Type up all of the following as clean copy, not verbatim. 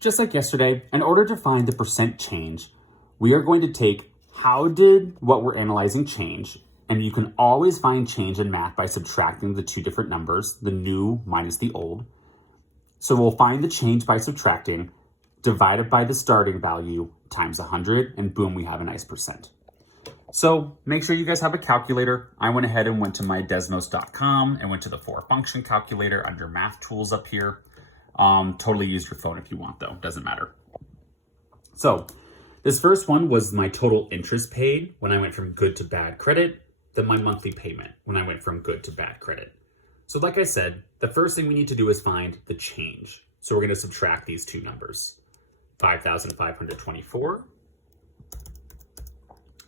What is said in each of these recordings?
Just like yesterday, in order to find the percent change, we are going to take how did what we're analyzing change, and you can always find change in math by subtracting the two different numbers, the new minus the old. So we'll find the change by subtracting, divide it by the starting value times 100, and boom, we have a nice percent. So make sure you guys have a calculator. I went ahead and went to my Desmos.com and went to the for function calculator under math tools up here. Totally use your phone if you want though, doesn't matter. So this first one was my total interest paid when I went from good to bad credit, then my monthly payment when I went from good to bad credit. So like I said, the first thing we need to do is find the change. So we're going to subtract these two numbers. 5,524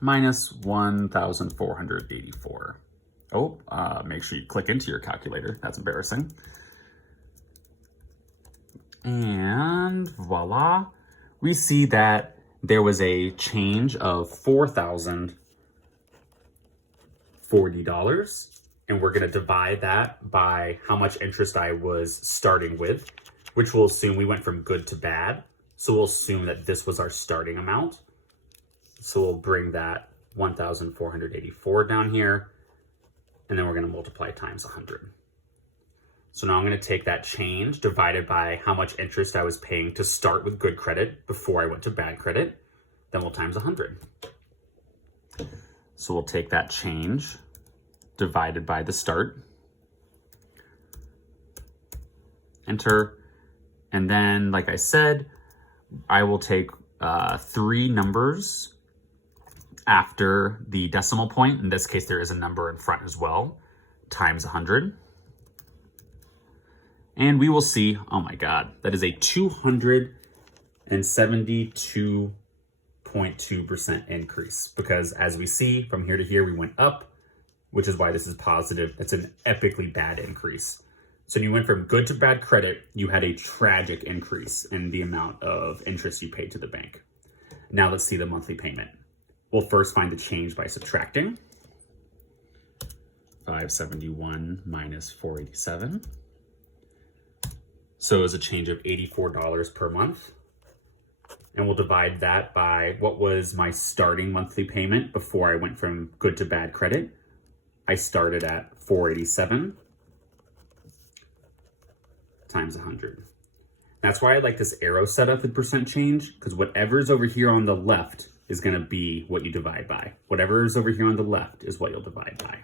minus 1,484. Oh, make sure you click into your calculator. That's embarrassing. And voila, we see that there was a change of $4,040. And we're going to divide that by how much interest I was starting with, which will assume we went from good to bad. So we'll assume that this was our starting amount. So we'll bring that 1,484 down here, and then we're going to multiply times 100. So now I'm going to take that change divided by how much interest I was paying to start with good credit before I went to bad credit. Then we'll times 100. So we'll take that change divided by the start, enter, and then, like I said, I will take three numbers after the decimal point. In this case, there is a number in front as well, times 100. And we will see, oh my God, that is a 272.2% increase, because as we see from here to here, we went up, which is why this is positive. That's an epically bad increase. So when you went from good to bad credit, you had a tragic increase in the amount of interest you paid to the bank. Now let's see the monthly payment. We'll first find the change by subtracting. 571 minus 487. So it was a change of $84 per month. And we'll divide that by what was my starting monthly payment before I went from good to bad credit. I started at 487 times 100. That's why I like this arrow setup with percent change, because whatever's over here on the left is going to be what you divide by. Whatever is over here on the left is what you'll divide by.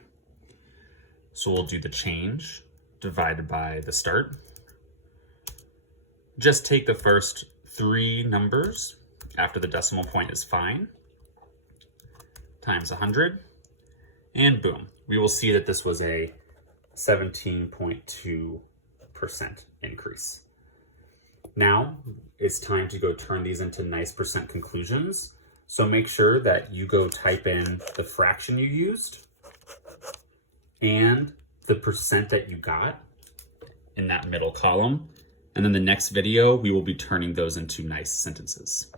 So we'll do the change divided by the start. Just take the first three numbers after the decimal point is fine, times 100, and boom. We will see that this was a 17.2% increase. Now it's time to go turn these into nice percent conclusions. So make sure that you go type in the fraction you used and the percent that you got in that middle column. And then the next video, we will be turning those into nice sentences.